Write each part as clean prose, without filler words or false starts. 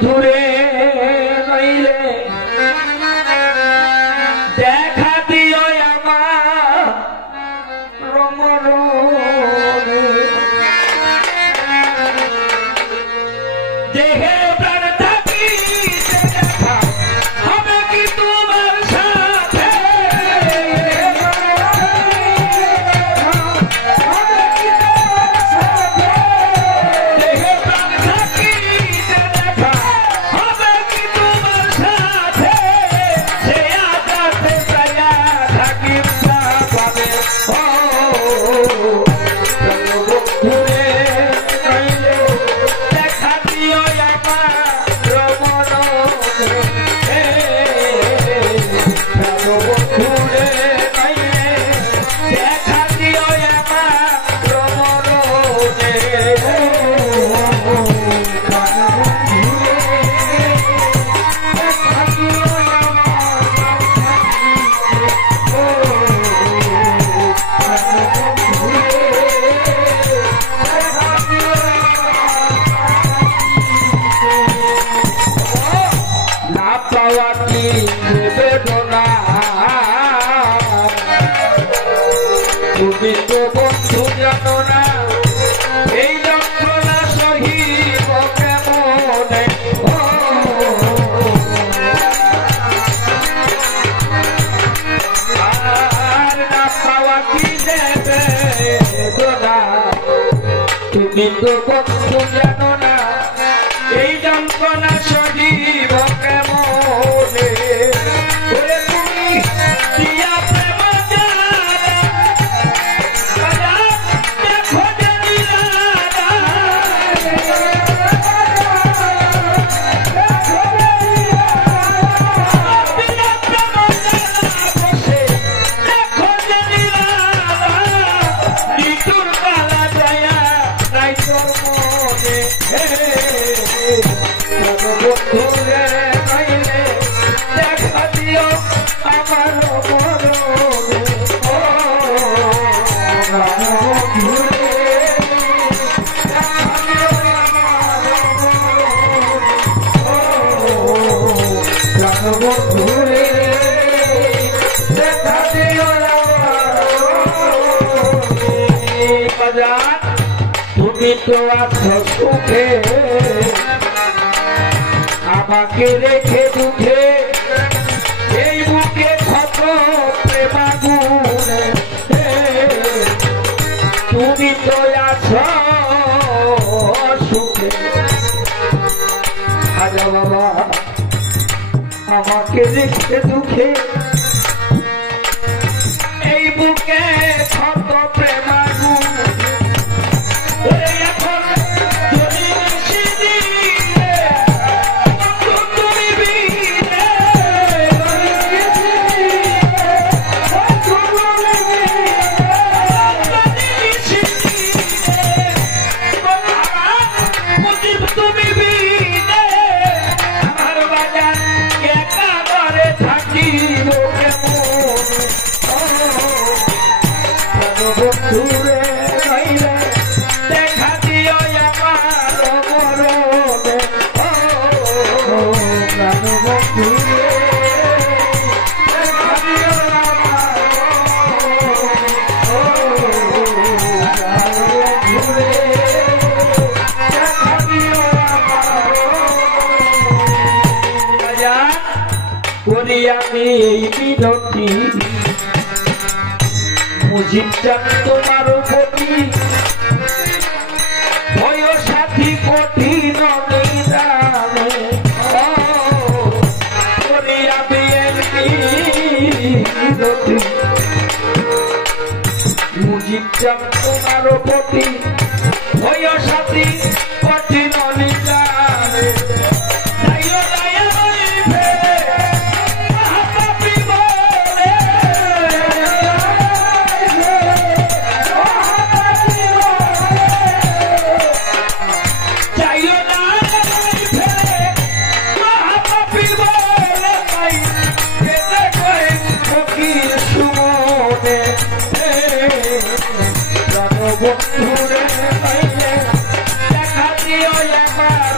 বন্ধুরে নইলে দেখা দিও আমার রমরমে দেহে প্রাণ থাকিতে দেখা হবে কি তোমার সাথে দেহে প্রাণ থাকিতে দেখা হবে কি তোমার সাথে সে আকাশে ছায়া থাকিব না পাবে ও বন্ধুরে নইলে দেখা দিও আমার রমরমে বন্ধুরে নইলে দেখা দিও আমার রমরমে না পাওয়া কি বেদনা তুমি তো বন্ধু জানো না এই যন্ত্রণা সহিব কেমনে আর না পাওয়া কি বেদনা তুমি তো বন্ধু জানো না এই যন্ত্রণা সহিব কেমনে ওরে তুমি দিয়া প্রেম জানা দেখো যে নিরালা দিয়া প্রেম জানা বসে দেখো যে নিরালা নিতুর কালা দয়া নাই তোর মনে বন্ধুরে নইলে দেখা দিও আমার মরণে বন্ধুরে দেখা দিও আমার বন্ধুরে দেখা দিও বাজার তুমি তো আছো সুখে আমাকে রেখে দুঃখে এই বুকে ক্ষত প্রেমাগুনে তুমি তো আছো সুখে আজা বাবা আমাকে রেখে দুঃখে এই বুকে ক্ষত প্রেমাগুনে এখন যদি বন্ধুরে নইলে দেখা দিও আমার মরণে বন্ধুরে দেখা দিও বন্ধুরে দেখা দিও করি আমি এই বিনতি মুজিব চান তোমার প্রতি ভয় সাথী কঠিন নিদানে করি আমি বিনতি মুজিব চান তোমার প্রতি ভয় সাথী কঠিন নিদানে বন্ধুরে পাইলে দেখা দিও আমার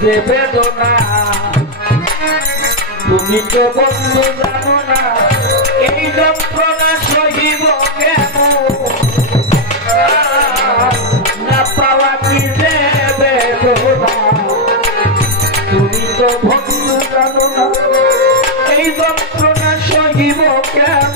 যে বেদনা তুমি তো বন্ধু জানো না এই যন্ত্রণা সহিব কেন না পাওয়া কি যে বেদনা তুমি তো বন্ধু জানো না এই যন্ত্রণা সহিব কেন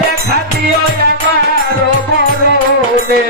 দেখা দিও আমার মরণে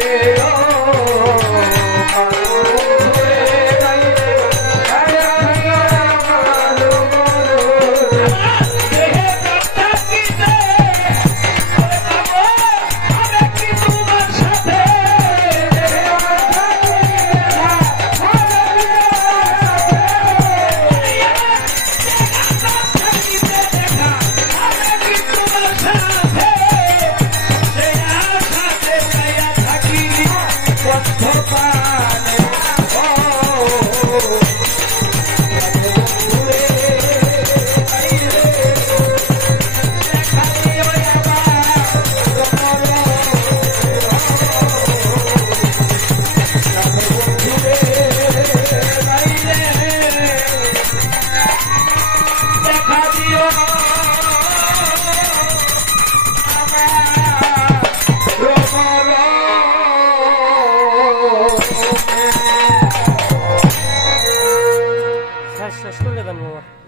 শেষ করে দেন বাবা।